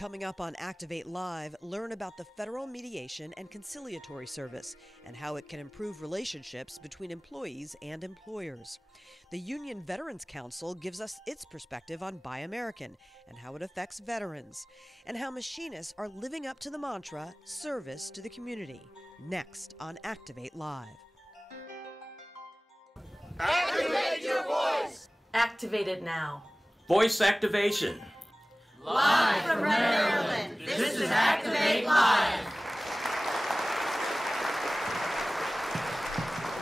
Coming up on Activate Live, learn about the Federal Mediation and Conciliatory Service and how it can improve relationships between employees and employers. The Union Veterans Council gives us its perspective on Buy American and how it affects veterans, and how machinists are living up to the mantra, service to the community. Next on Activate Live. Activate your voice! Activate it now. Voice activation. Live from Maryland, this is Activate Live.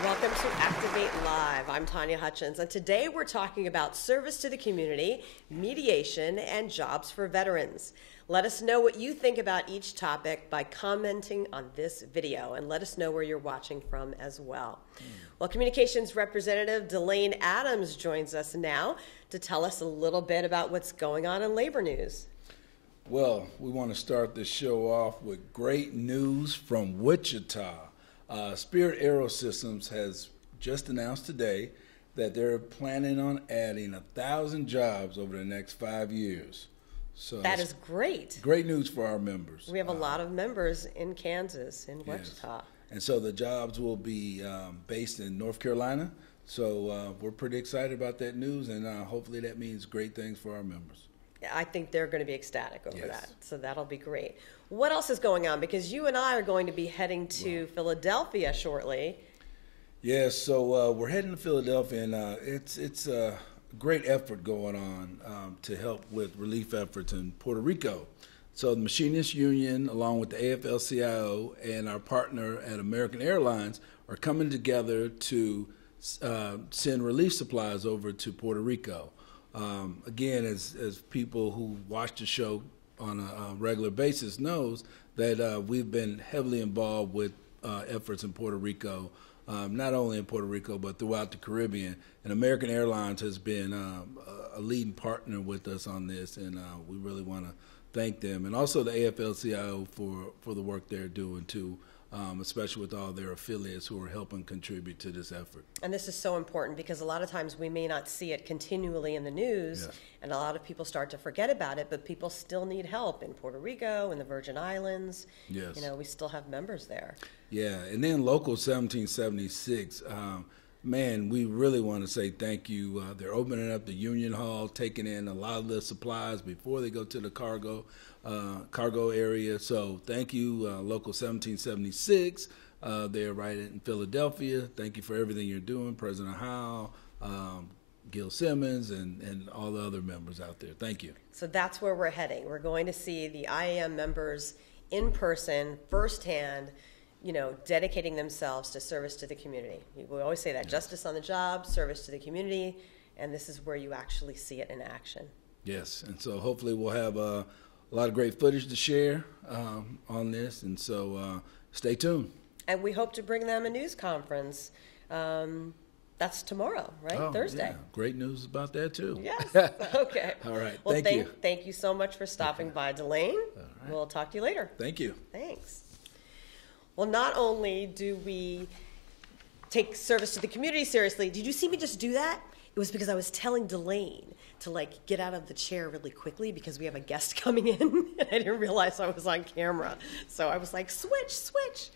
Welcome to Activate Live. I'm Tanya Hutchins, and today we're talking about service to the community, mediation, and jobs for veterans. Let us know what you think about each topic by commenting on this video, and let us know where you're watching from as well. Well, Communications Representative Delane Adams joins us now to tell us a little bit about what's going on in labor news. Well, we want to start this show off with great news from Wichita. Spirit Aerosystems has just announced today that they're planning on adding 1,000 jobs over the next 5 years. So that is great. Great news for our members. We have a lot of members in Kansas, in Wichita. Yes. And so the jobs will be based in North Carolina. So we're pretty excited about that news, and hopefully that means great things for our members. I think they're going to be ecstatic over that. So that'll be great. What else is going on? Because you and I are going to be heading to Philadelphia shortly. Yes, so we're heading to Philadelphia, and it's a great effort going on to help with relief efforts in Puerto Rico. So the Machinists Union, along with the AFL-CIO and our partner at American Airlines, are coming together to send relief supplies over to Puerto Rico. Again, as people who watch the show on a regular basis knows that we've been heavily involved with efforts in Puerto Rico, not only in Puerto Rico but throughout the Caribbean. And American Airlines has been a leading partner with us on this, and we really want to thank them, and also the AFL-CIO for the work they're doing too, especially with all their affiliates who are helping contribute to this effort. And this is so important because a lot of times we may not see it continually in the news, and a lot of people start to forget about it, but people still need help in Puerto Rico and the Virgin Islands. Yes. You know, we still have members there. Yeah, and then Local 1776, man, we really want to say thank you. They're opening up the Union Hall, taking in a lot of the supplies before they go to the cargo area. So thank you, Local 1776. They're right in Philadelphia. Thank you for everything you're doing, President Howell, Gil Simmons, and all the other members out there. Thank you. So that's where we're heading. We're going to see the IAM members in person, firsthand, you know, dedicating themselves to service to the community. We always say that, justice on the job, service to the community, and this is where you actually see it in action. Yes, and so hopefully we'll have a lot of great footage to share on this, and so stay tuned. And we hope to bring them a news conference. That's tomorrow, right? Oh, Thursday. Yeah. Great news about that, too. Yes. Okay. All right. Well, thank you. Thank you so much for stopping by, Delane. All right. We'll talk to you later. Thank you. Thanks. Well, not only do we take service to the community seriously, did you see me just do that? It was because I was telling Delane to get out of the chair really quickly because we have a guest coming in, and I didn't realize I was on camera. So I was like, switch.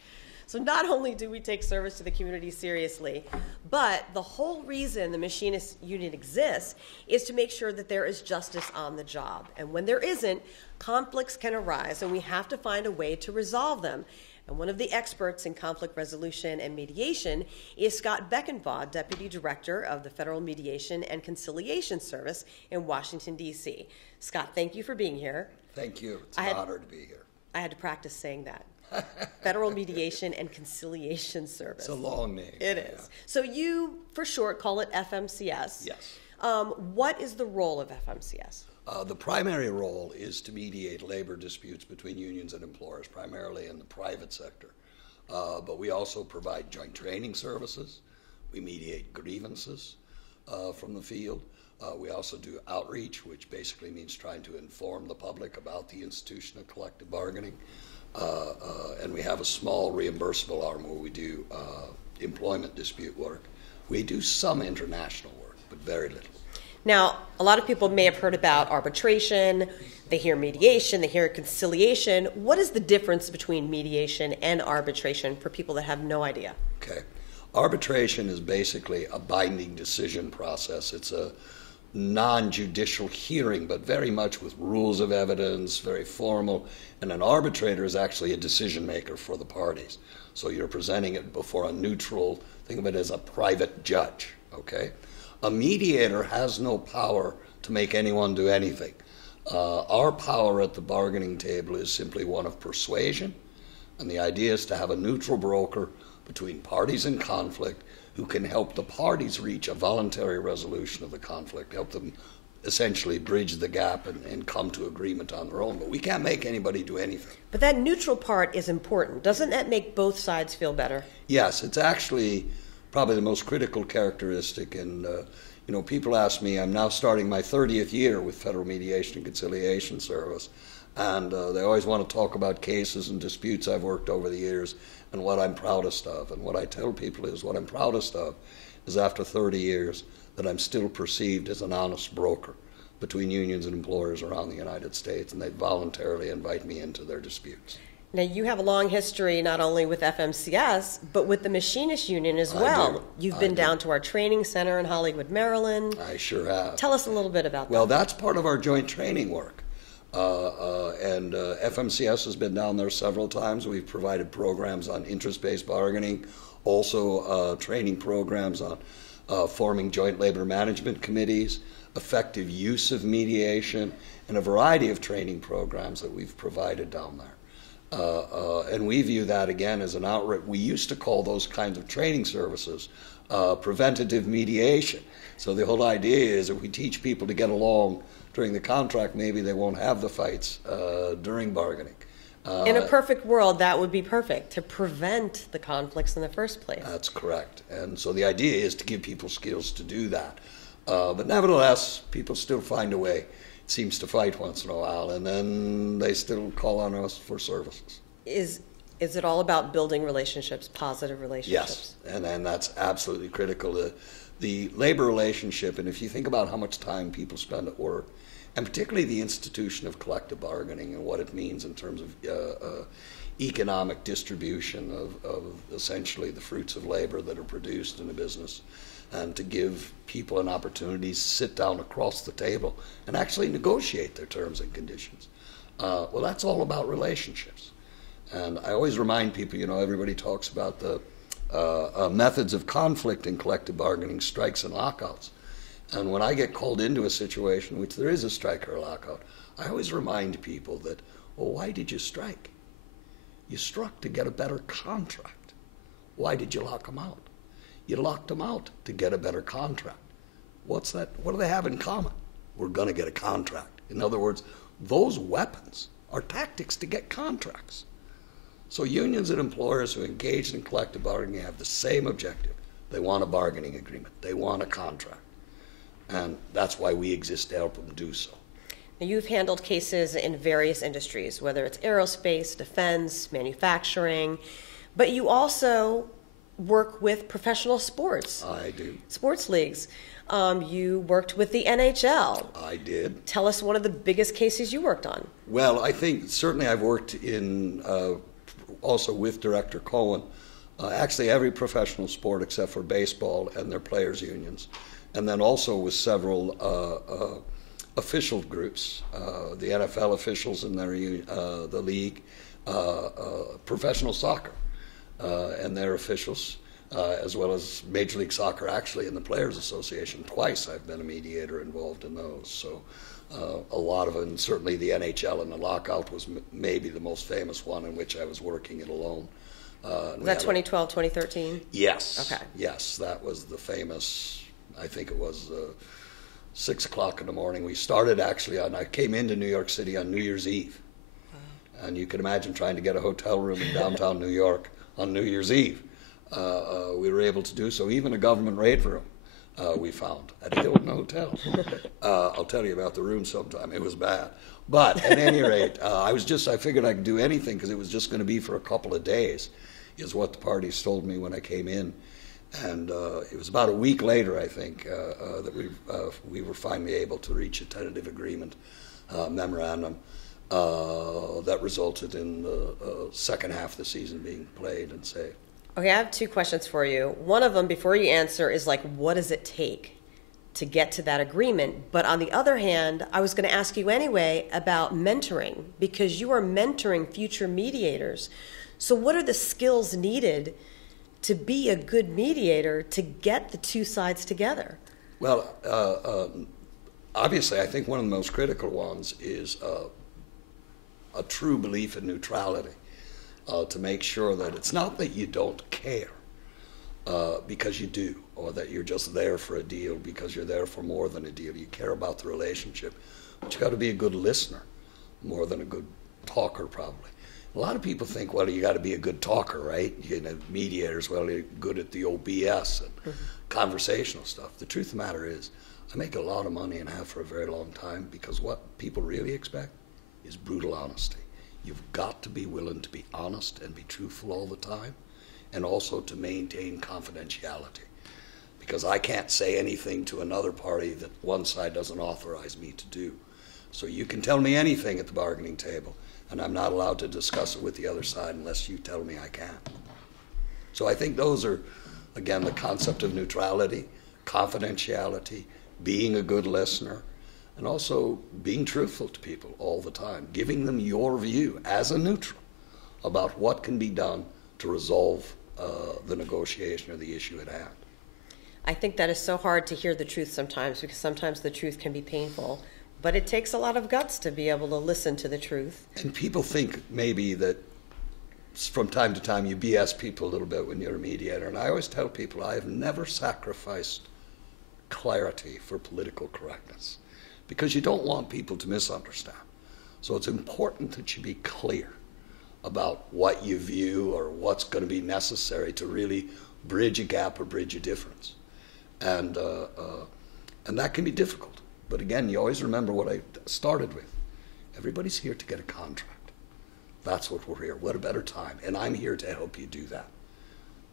So not only do we take service to the community seriously, but the whole reason the Machinists Union exists is to make sure that there is justice on the job. And when there isn't, conflicts can arise, and we have to find a way to resolve them. And one of the experts in conflict resolution and mediation is Scot Beckenbaugh, Deputy Director of the Federal Mediation and Conciliation Service in Washington, D.C. Scott, thank you for being here. Thank you. It's an honor to be here. I had to practice saying that. Federal Mediation and Conciliation Service. It's a long name. It is. So you, for short, call it FMCS. Yes. What is the role of FMCS? The primary role is to mediate labor disputes between unions and employers, primarily in the private sector. But we also provide joint training services. We mediate grievances from the field. We also do outreach, which basically means trying to inform the public about the institution of collective bargaining. And we have a small reimbursable arm where we do employment dispute work. We do some international work, but very little. Now, a lot of people may have heard about arbitration. They hear mediation, they hear conciliation. What is the difference between mediation and arbitration for people that have no idea? Okay. Arbitration is basically a binding decision process. It's a non-judicial hearing, but very much with rules of evidence, very formal. And an arbitrator is actually a decision maker for the parties. So you're presenting it before a neutral, think of it as a private judge, okay? A mediator has no power to make anyone do anything. Our power at the bargaining table is simply one of persuasion, and the idea is to have a neutral broker between parties in conflict who can help the parties reach a voluntary resolution of the conflict, help them essentially bridge the gap and come to agreement on their own. But we can't make anybody do anything. But that neutral part is important. Doesn't that make both sides feel better? Yes, it's actually probably the most critical characteristic. And people ask me, I'm now starting my 30th year with Federal Mediation and Conciliation Service, and they always want to talk about cases and disputes I've worked over the years and what I'm proudest of. And what I tell people is what I'm proudest of is after 30 years that I'm still perceived as an honest broker between unions and employers around the United States, and they voluntarily invite me into their disputes. Now, you have a long history not only with FMCS, but with the Machinist Union as well. You've been down to our training center in Hollywood, Maryland. I sure have. Tell us a little bit about that. Well, that's part of our joint training work. And FMCS has been down there several times. We've provided programs on interest-based bargaining, also training programs on forming joint labor management committees, effective use of mediation, and a variety of training programs that we've provided down there. And we view that, again, as an outright. We used to call those kinds of training services preventative mediation. So the whole idea is if we teach people to get along during the contract, maybe they won't have the fights during bargaining. In a perfect world, that would be perfect, to prevent the conflicts in the first place. That's correct. And so the idea is to give people skills to do that. But nevertheless, people still find a way. It seems to fight once in a while, and then they still call on us for services. Is it all about building relationships, positive relationships? Yes, and that's absolutely critical. The labor relationship, and if you think about how much time people spend at work, and particularly the institution of collective bargaining and what it means in terms of economic distribution of essentially the fruits of labor that are produced in a business, and to give people an opportunity to sit down across the table and actually negotiate their terms and conditions. Well, that's all about relationships. And I always remind people, everybody talks about the methods of conflict in collective bargaining, strikes and lockouts. And when I get called into a situation in which there is a strike or a lockout, I always remind people that, well, why did you strike? You struck to get a better contract. Why did you lock them out? You locked them out to get a better contract. What's that? What do they have in common? We're going to get a contract. In other words, those weapons are tactics to get contracts. So unions and employers who engage in collective bargaining have the same objective. They want a bargaining agreement. They want a contract. And that's why we exist, to help them do so. Now, you've handled cases in various industries, whether it's aerospace, defense, manufacturing, but you also work with professional sports. I do. Sports leagues. You worked with the NHL. I did. Tell us one of the biggest cases you worked on. Well, I think certainly I've worked in also with Director Cohen, actually every professional sport except for baseball and their players' unions, and then also with several official groups, the NFL officials in their the league, professional soccer and their officials, as well as Major League Soccer, actually, in the Players Association. Twice I've been a mediator involved in those. So a lot of it, and certainly the NHL and the lockout was maybe the most famous one in which I was working it alone. Was that 2012, 2013? Yes. Okay. Yes, that was the famous, I think it was 6 o'clock in the morning. We started actually I came into New York City on New Year's Eve. Wow. And you can imagine trying to get a hotel room in downtown New York on New Year's Eve. We were able to do so. Even a government raid room we found at a Hilton hotel. I'll tell you about the room sometime. It was bad. But at any rate, I figured I could do anything because it was just going to be for a couple of days, is what the parties told me when I came in. And it was about a week later, I think, that we were finally able to reach a tentative agreement memorandum that resulted in the second half of the season being played and saved. Okay, I have two questions for you. One of them, before you answer, is like, what does it take to get to that agreement? But on the other hand, I was going to ask you anyway about mentoring, because you are mentoring future mediators. So what are the skills needed to be a good mediator to get the two sides together? Well, obviously, I think one of the most critical ones is a true belief in neutrality, to make sure that it's not that you don't care, because you do, or that you're just there for a deal because you're there for more than a deal. You care about the relationship, but you got to be a good listener more than a good talker, probably. A lot of people think, well, you got to be a good talker, right? You know, mediators, well, you're good at the OBS and conversational stuff. The truth of the matter is, I make a lot of money and have for a very long time, because what people really expect is brutal honesty. You've got to be willing to be honest and be truthful all the time, and also to maintain confidentiality. Because I can't say anything to another party that one side doesn't authorize me to do. So you can tell me anything at the bargaining table, and I'm not allowed to discuss it with the other side unless you tell me I can. So I think those are, again, the concept of neutrality, confidentiality, being a good listener, and also being truthful to people all the time, giving them your view as a neutral about what can be done to resolve the negotiation or the issue at hand. I think that is so hard to hear the truth sometimes, because sometimes the truth can be painful. But it takes a lot of guts to be able to listen to the truth. And people think maybe that from time to time you BS people a little bit when you're a mediator. And I always tell people I have never sacrificed clarity for political correctness, because you don't want people to misunderstand. So it's important that you be clear about what you view or what's going to be necessary to really bridge a gap or bridge a difference. And that can be difficult. But again, you always remember what I started with. Everybody's here to get a contract. That's what we're here. What a better time. And I'm here to help you do that.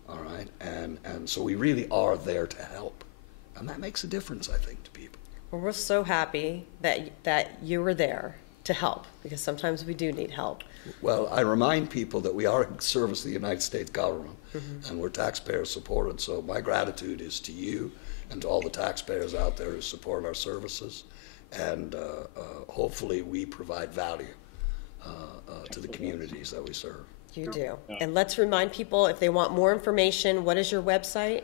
All right? And so we really are there to help. And that makes a difference, I think, to people. Well, we're so happy that you were there to help, because sometimes we do need help. Well, I remind people that we are in service of the United States government, and we're taxpayer supported. So my gratitude is to you and to all the taxpayers out there who support our services. And hopefully we provide value to the communities that we serve. You do. And let's remind people, if they want more information, what is your website?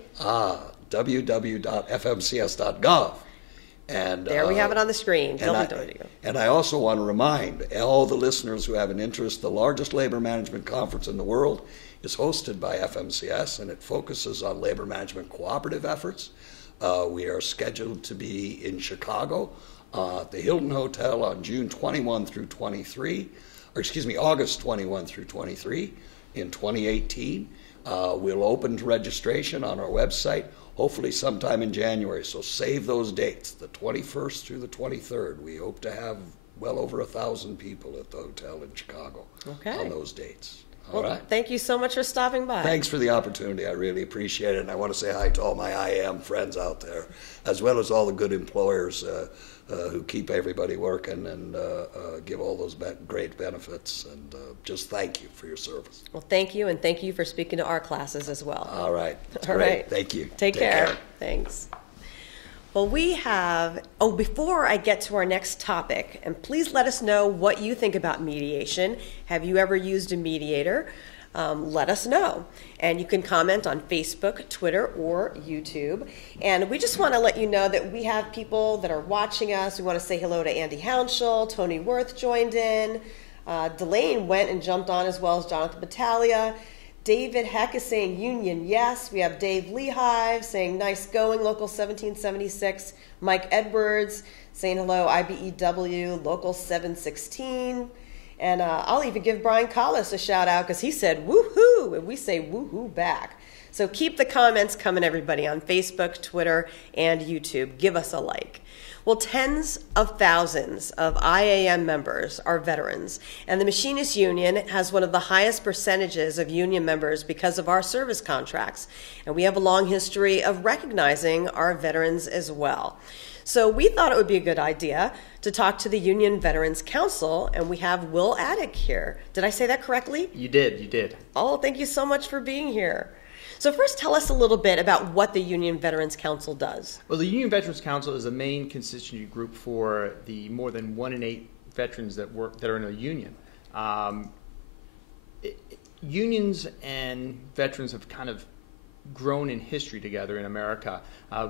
www.fmcs.gov. And there we have it on the screen. And I also want to remind all the listeners who have an interest, the largest labor management conference in the world is hosted by FMCS, and it focuses on labor management cooperative efforts. We are scheduled to be in Chicago at the Hilton Hotel on June 21 through 23, or excuse me, August 21 through 23 in 2018. We'll open to registration on our website, hopefully sometime in January. So save those dates, the 21st through the 23rd. We hope to have well over 1,000 people at the hotel in Chicago on those dates. All right. Thank you so much for stopping by. Thanks for the opportunity. I really appreciate it. And I want to say hi to all my IAM friends out there, as well as all the good employers who keep everybody working and give all those great benefits. And just thank you for your service. Well, thank you, and thank you for speaking to our classes as well. All right. All right. Thank you. Take care. Thanks. Well, we have, before I get to our next topic, and please let us know what you think about mediation. Have you ever used a mediator? Let us know. And you can comment on Facebook, Twitter, or YouTube. And we just want to let you know that we have people that are watching us. We want to say hello to Andy Hounshell, Tony Worth joined in. Delane went and jumped on, as well as Jonathan Battaglia. David Heck is saying union, yes. We have Dave Lehive saying nice going, Local 1776. Mike Edwards saying hello, IBEW, Local 716. And I'll even give Brian Collis a shout out, because he said woohoo, and we say woohoo back. So keep the comments coming, everybody, on Facebook, Twitter, and YouTube. Give us a like. Well, tens of thousands of IAM members are veterans, and the Machinists Union has one of the highest percentages of union members because of our service contracts, and we have a long history of recognizing our veterans as well. So we thought it would be a good idea to talk to the Union Veterans Council, and we have Will Attig here. Did I say that correctly? You did. Oh, thank you so much for being here. So first, tell us a little bit about what the Union Veterans Council does. Well, the Union Veterans Council is the main constituency group for the more than 1 in 8 veterans that are in a union. Unions and veterans have kind of grown in history together in America.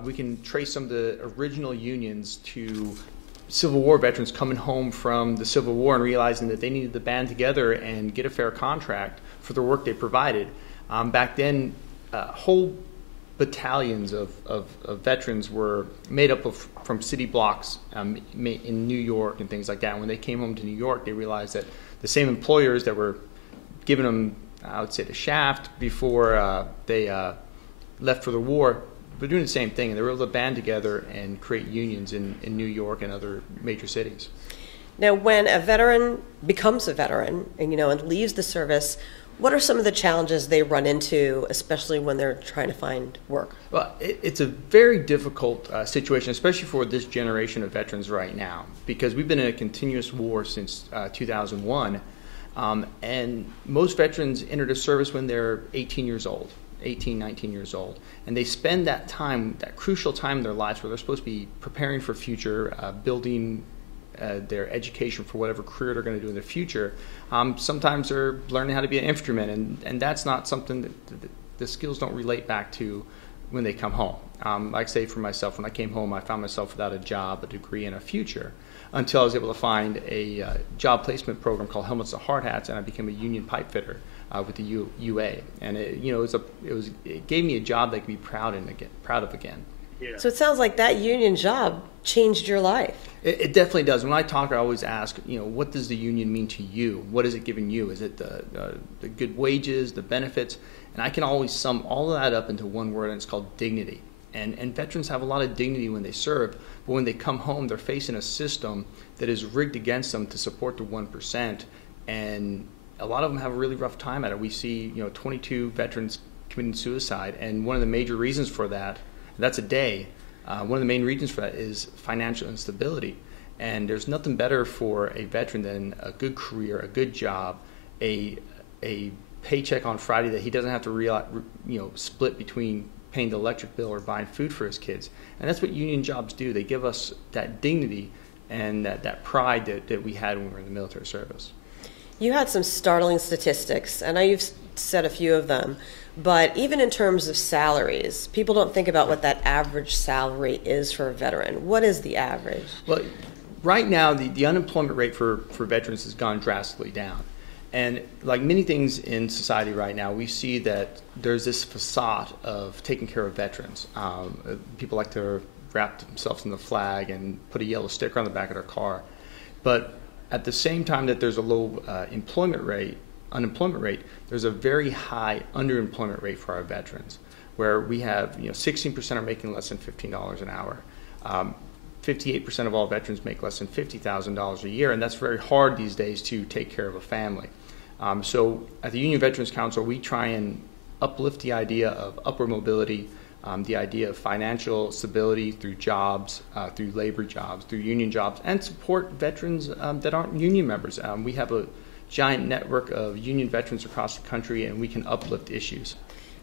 We can trace some of the original unions to Civil War veterans coming home from the Civil War and realizing that they needed to band together and get a fair contract for the work they provided. Back then, whole battalions of veterans were made up from city blocks in New York and things like that. When they came home to New York, they realized that the same employers that were giving them, I would say, the shaft before they left for the war were doing the same thing, and they were able to band together and create unions in New York and other major cities. Now, when a veteran becomes a veteran and leaves the service, what are some of the challenges they run into, especially when they're trying to find work? Well, it's a very difficult situation, especially for this generation of veterans right now, because we've been in a continuous war since 2001, and most veterans enter the service when they're 18 years old, 18, 19 years old, and they spend that time, that crucial time in their lives where they're supposed to be preparing for future, building their education for whatever career they're going to do in the future. Sometimes they're learning how to be an infantryman, and that's not something that the skills don't relate back to when they come home. Like say for myself, when I came home, I found myself without a job, a degree, and a future until I was able to find a job placement program called Helmets and Hard Hats, and I became a union pipe fitter with the UA. And it gave me a job that I could be proud of again. Yeah. So it sounds like that union job changed your life. It definitely does. When I talk, I always ask, what does the union mean to you? What is it giving you? Is it the good wages, the benefits? And I can always sum all of that up into one word, and it's called dignity. And veterans have a lot of dignity when they serve, but when they come home, they're facing a system that is rigged against them to support the 1%, and a lot of them have a really rough time at it. We see, 22 veterans committing suicide, and one of the major reasons for that, that's a day. One of the main reasons for that is financial instability. And there's nothing better for a veteran than a good career, a good job, a paycheck on Friday that he doesn't have to split between paying the electric bill or buying food for his kids. And that's what union jobs do. They give us that dignity and that pride that we had when we were in the military service. You had some startling statistics, and I know you've said a few of them. But even in terms of salaries, people don't think about what that average salary is for a veteran. What is the average? Well, right now, the unemployment rate for veterans has gone drastically down. And like many things in society right now, we see that there's this facade of taking care of veterans. People like to wrap themselves in the flag and put a yellow sticker on the back of their car. But at the same time that there's a low unemployment rate, there's a very high underemployment rate for our veterans, where we have 16% are making less than $15 an hour. 58% of all veterans make less than $50,000 a year, and that's very hard these days to take care of a family. So at the Union Veterans Council, we try and uplift the idea of upward mobility, the idea of financial stability through jobs, through labor jobs, through union jobs, and support veterans that aren't union members. We have a giant network of union veterans across the country, and we can uplift issues.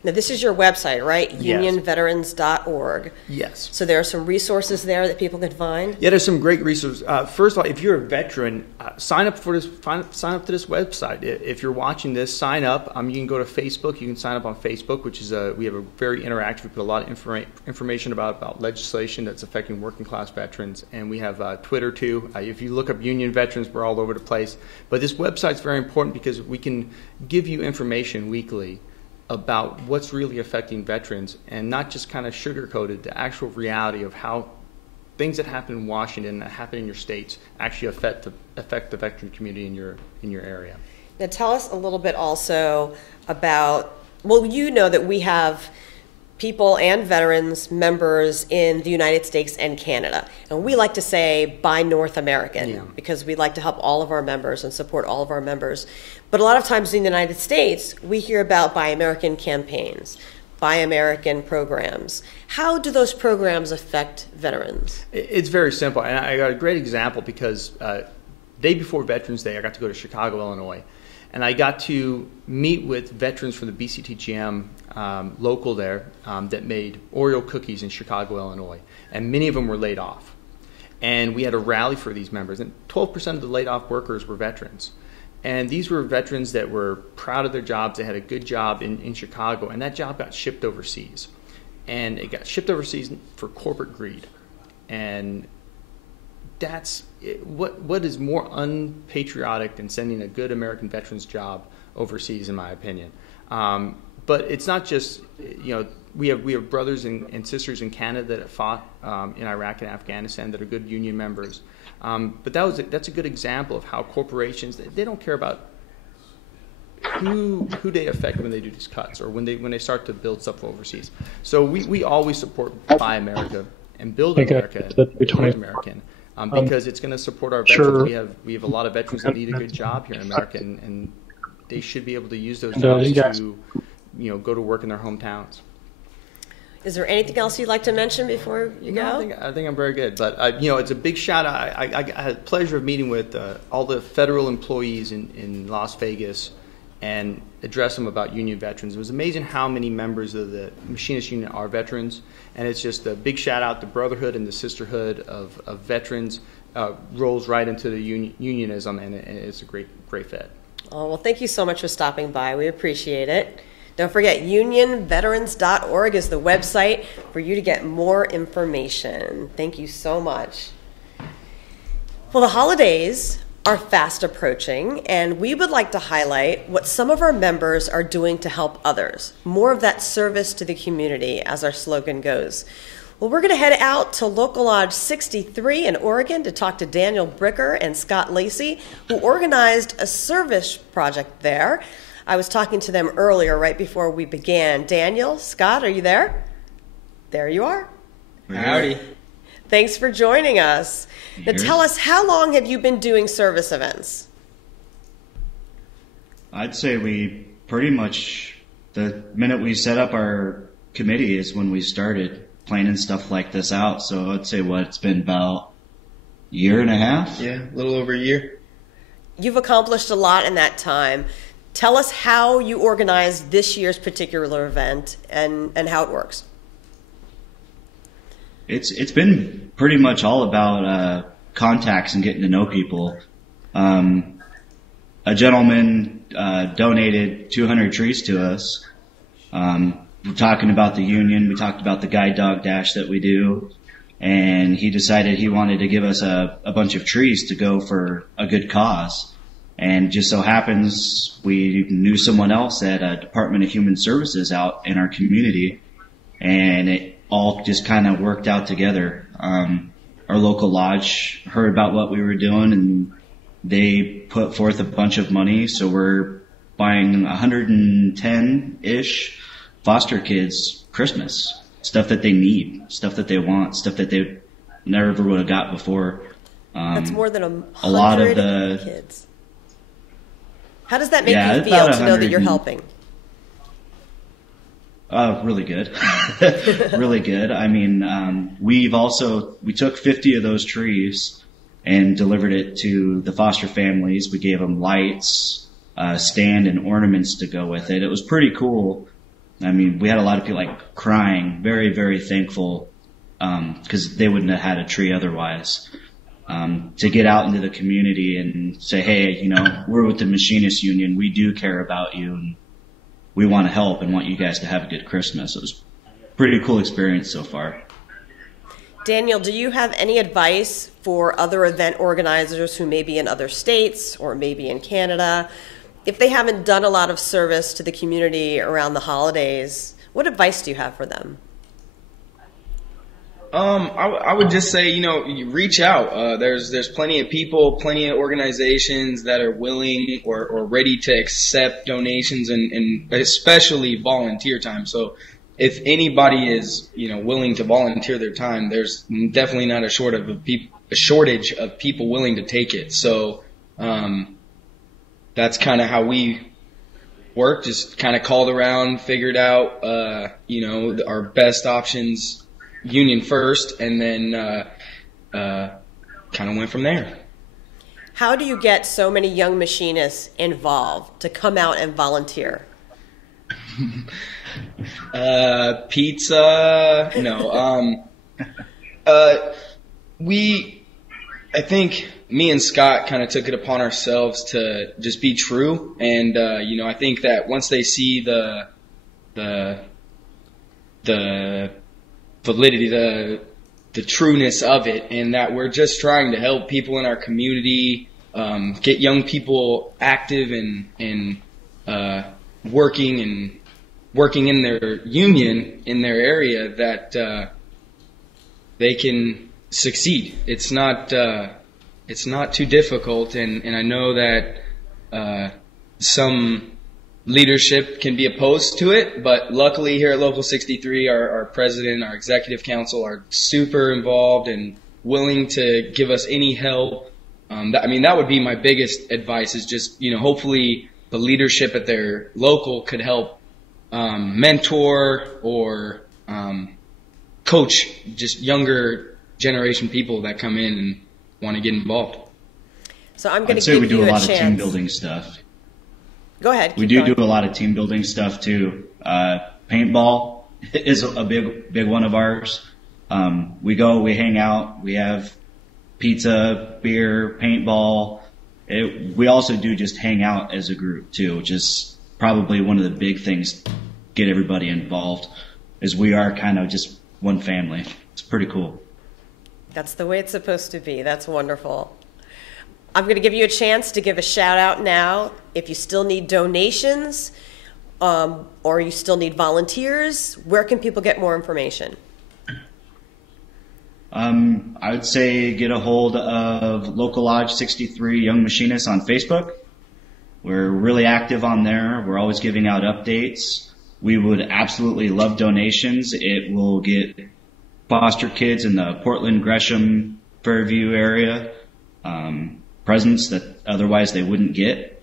Now, this is your website, right? Yes. Unionveterans.org. Yes. So there are some resources there that people can find? Yeah, there's some great resources. First of all, if you're a veteran, sign up to this website. If you're watching this, sign up. You can go to Facebook. You can sign up on Facebook, which is we have a very interactive. We put a lot of information about legislation that's affecting working class veterans, and we have Twitter too. If you look up Union Veterans, we're all over the place. But this website's very important because we can give you information weekly about what's really affecting veterans, and not just kind of sugar-coated, the actual reality of how things that happen in Washington, that happen in your states, actually affect the veteran community in your area. Now tell us a little bit also about, well, you know that we have people and veterans members in the United States and Canada. And we like to say Buy North American because we like to help all of our members and support all of our members. But a lot of times in the United States, we hear about Buy American campaigns, Buy American programs. How do those programs affect veterans? It's very simple. And I got a great example because day before Veterans Day, I got to go to Chicago, Illinois. And I got to meet with veterans from the BCTGM local there that made Oreo cookies in Chicago, Illinois. And many of them were laid off. And we had a rally for these members. And 12% of the laid off workers were veterans. And these were veterans that were proud of their jobs. They had a good job in Chicago. And that job got shipped overseas. And it got shipped overseas for corporate greed. And that's what is more unpatriotic than sending a good American veterans job overseas, in my opinion. But it's not just, we have brothers and sisters in Canada that have fought in Iraq and Afghanistan that are good union members. But that's a good example of how corporations, they don't care about who they affect when they do these cuts or when they start to build stuff overseas. So we always support Buy America and Build America, North American. Because it's going to support our veterans. Sure. We have a lot of veterans that need a good job here in America, and they should be able to use those jobs to, go to work in their hometowns. Is there anything else you'd like to mention before you go? I think I'm very good. But it's a big shout out. I had the pleasure of meeting with all the federal employees in Las Vegas and address them about union veterans. It was amazing how many members of the Machinist Union are veterans. And it's just a big shout out. The brotherhood and the sisterhood of veterans rolls right into the unionism, and it's a great fit. Oh, well, thank you so much for stopping by. We appreciate it. Don't forget, unionveterans.org is the website for you to get more information. Thank you so much. Well, the holidays are fast approaching, and we would like to highlight what some of our members are doing to help others. More of that service to the community, as our slogan goes. Well, we're going to head out to Local Lodge 63 in Oregon to talk to Daniel Bricker and Scott Lacey, who organized a service project there. I was talking to them earlier, right before we began. Daniel, Scott, are you there? There you are. Howdy. Thanks for joining us. Now tell us, how long have you been doing service events? I'd say we pretty much, the minute we set up our committee is when we started planning stuff like this out. So I'd say it's been about a year and a half? Yeah, a little over a year. You've accomplished a lot in that time. Tell us how you organized this year's particular event and how it works. It's been pretty much all about contacts and getting to know people. A gentleman donated 200 trees to us. We're talking about the union. We talked about the guide dog dash that we do. And he decided he wanted to give us a bunch of trees to go for a good cause. And just so happens we knew someone else at a Department of Human Services out in our community. And it all just kind of worked out together. Our local lodge heard about what we were doing, and they put forth a bunch of money. So we're buying 110-ish foster kids Christmas, stuff that they need, stuff that they want, stuff that they never would have got before. That's more than 100 a lot of the kids. How does that make you feel to know that you're helping? Really good. Really good. I mean, we took 50 of those trees and delivered it to the foster families. We gave them lights, stand and ornaments to go with it. It was pretty cool. I mean, we had a lot of people crying, very, very thankful, because they wouldn't have had a tree otherwise. To get out into the community and say, hey, we're with the Machinist Union. We do care about you, and we want to help and want you guys to have a good Christmas. It was a pretty cool experience so far. Daniel, do you have any advice for other event organizers who may be in other states or maybe in Canada? If they haven't done a lot of service to the community around the holidays, what advice do you have for them? I would just say, you reach out. There's plenty of people, plenty of organizations that are willing or ready to accept donations and especially volunteer time. So if anybody is, willing to volunteer their time, there's definitely not a shortage of people willing to take it. So that's kind of how we work, just kind of called around, figured out, our best options, union first, and then kind of went from there. How do you get so many young machinists involved to come out and volunteer? Pizza, no. I think me and Scott kind of took it upon ourselves to just be true. And, I think that once they see the validity, the trueness of it, and that we're just trying to help people in our community, get young people active and working in their union, in their area, that they can succeed. It's not too difficult, and I know that some leadership can be opposed to it, but luckily here at Local 63, our president, our executive council are super involved and willing to give us any help. That would be my biggest advice, is just, hopefully the leadership at their local could help mentor or coach just younger generation people that come in and want to get involved. So I'm going to say give we do you a lot chance. of team building stuff. Go ahead. We do a lot of team building stuff too. Paintball is a big one of ours. We go, we hang out, we have pizza, beer, paintball. We also do just hang out as a group too, which is probably one of the big things to get everybody involved, is we are kind of just one family. It's pretty cool. That's the way it's supposed to be. That's wonderful. I'm going to give you a chance to give a shout out now. If you still need donations or you still need volunteers, where can people get more information? I would say get a hold of Local Lodge 63 Young Machinists on Facebook. We're really active on there. We're always giving out updates. We would absolutely love donations. It will get foster kids in the Portland, Gresham, Fairview area presents that otherwise they wouldn't get.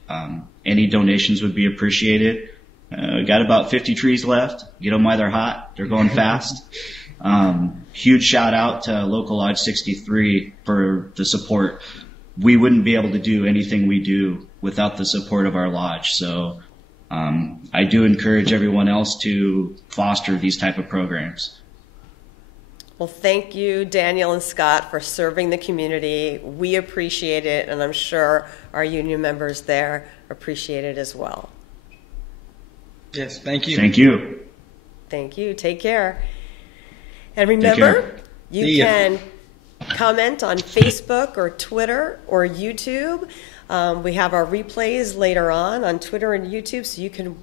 Any donations would be appreciated. Got about 50 trees left. Get them while they're hot. They're going fast. Huge shout out to Local Lodge 63 for the support. We wouldn't be able to do anything we do without the support of our lodge. So I do encourage everyone else to foster these type of programs. Well, thank you, Daniel and Scott, for serving the community. We appreciate it, and I'm sure our union members there appreciate it as well. Yes, thank you. Thank you. Thank you. Take care. And remember, you can comment on Facebook or Twitter or YouTube. We have our replays later on Twitter and YouTube, so you can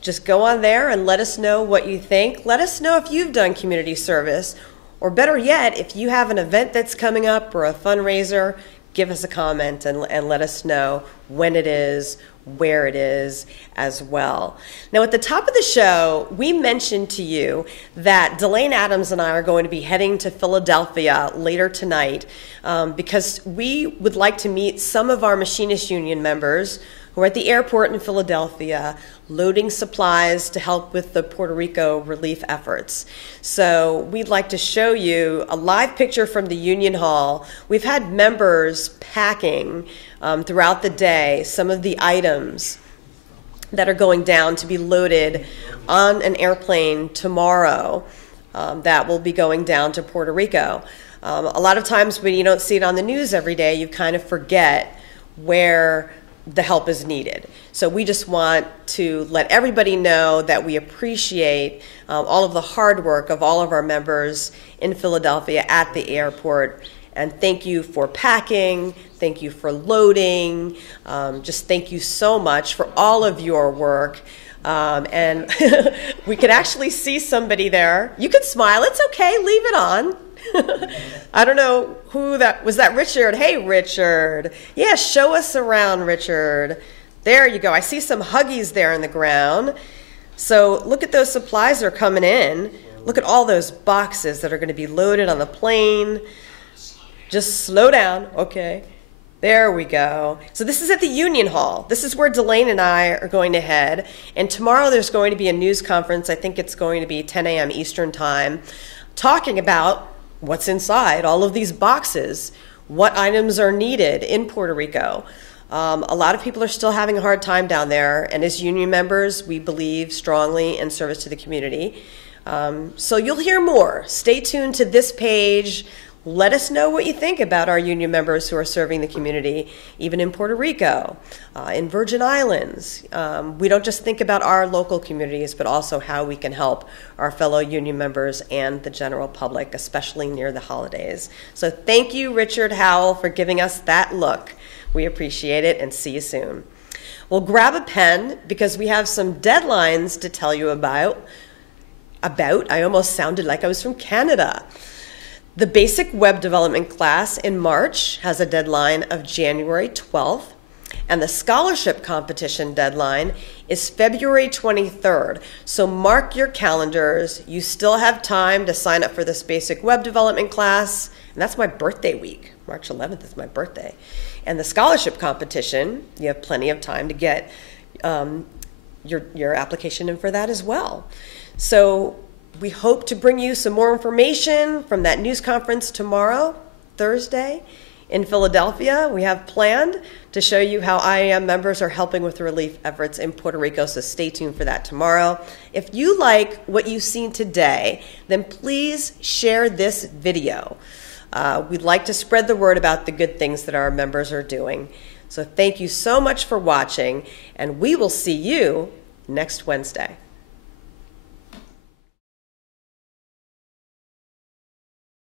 just go on there and let us know what you think. Let us know if you've done community service, or better yet, if you have an event that's coming up or a fundraiser, give us a comment and let us know when it is, where it is as well. Now, at the top of the show, we mentioned to you that Delane Adams and I are going to be heading to Philadelphia later tonight because we would like to meet some of our Machinist Union members who are at the airport in Philadelphia loading supplies to help with the Puerto Rico relief efforts. So we'd like to show you a live picture from the Union Hall. We've had members packing throughout the day some of the items that are going down to be loaded on an airplane tomorrow that will be going down to Puerto Rico. A lot of times when you don't see it on the news every day, you kind of forget where the help is needed. So we just want to let everybody know that we appreciate all of the hard work of all of our members in Philadelphia at the airport. And thank you for packing. Thank you for loading. Just thank you so much for all of your work. And we can actually see somebody there. You can smile. It's okay. Leave it on. I don't know who that was. That Richard? Hey, Richard. Yeah, show us around, Richard. There you go. I see some Huggies there in the ground. So look at those supplies that are coming in. Look at all those boxes that are going to be loaded on the plane. Just slow down. Okay. There we go. So this is at the Union Hall. This is where Delane and I are going to head. And tomorrow there's going to be a news conference. I think it's going to be 10 a.m. Eastern time, talking about what's inside all of these boxes, what items are needed in Puerto Rico. A lot of people are still having a hard time down there. And as union members, we believe strongly in service to the community. So you'll hear more. Stay tuned to this page. Let us know what you think about our union members who are serving the community, even in Puerto Rico, in Virgin Islands. We don't just think about our local communities, but also how we can help our fellow union members and the general public, especially near the holidays. So thank you, Richard Howell, for giving us that look. We appreciate it, and see you soon. Well, grab a pen, because we have some deadlines to tell you about. I almost sounded like I was from Canada. The basic web development class in March has a deadline of January 12th, and the scholarship competition deadline is February 23rd. So mark your calendars. You still have time to sign up for this basic web development class, and that's my birthday week. March 11th is my birthday. And the scholarship competition, you have plenty of time to get your application in for that as well. So we hope to bring you some more information from that news conference tomorrow, Thursday, in Philadelphia. We have planned to show you how IAM members are helping with relief efforts in Puerto Rico, so stay tuned for that tomorrow. If you like what you've seen today, then please share this video. We'd like to spread the word about the good things that our members are doing. So thank you so much for watching, and we will see you next Wednesday.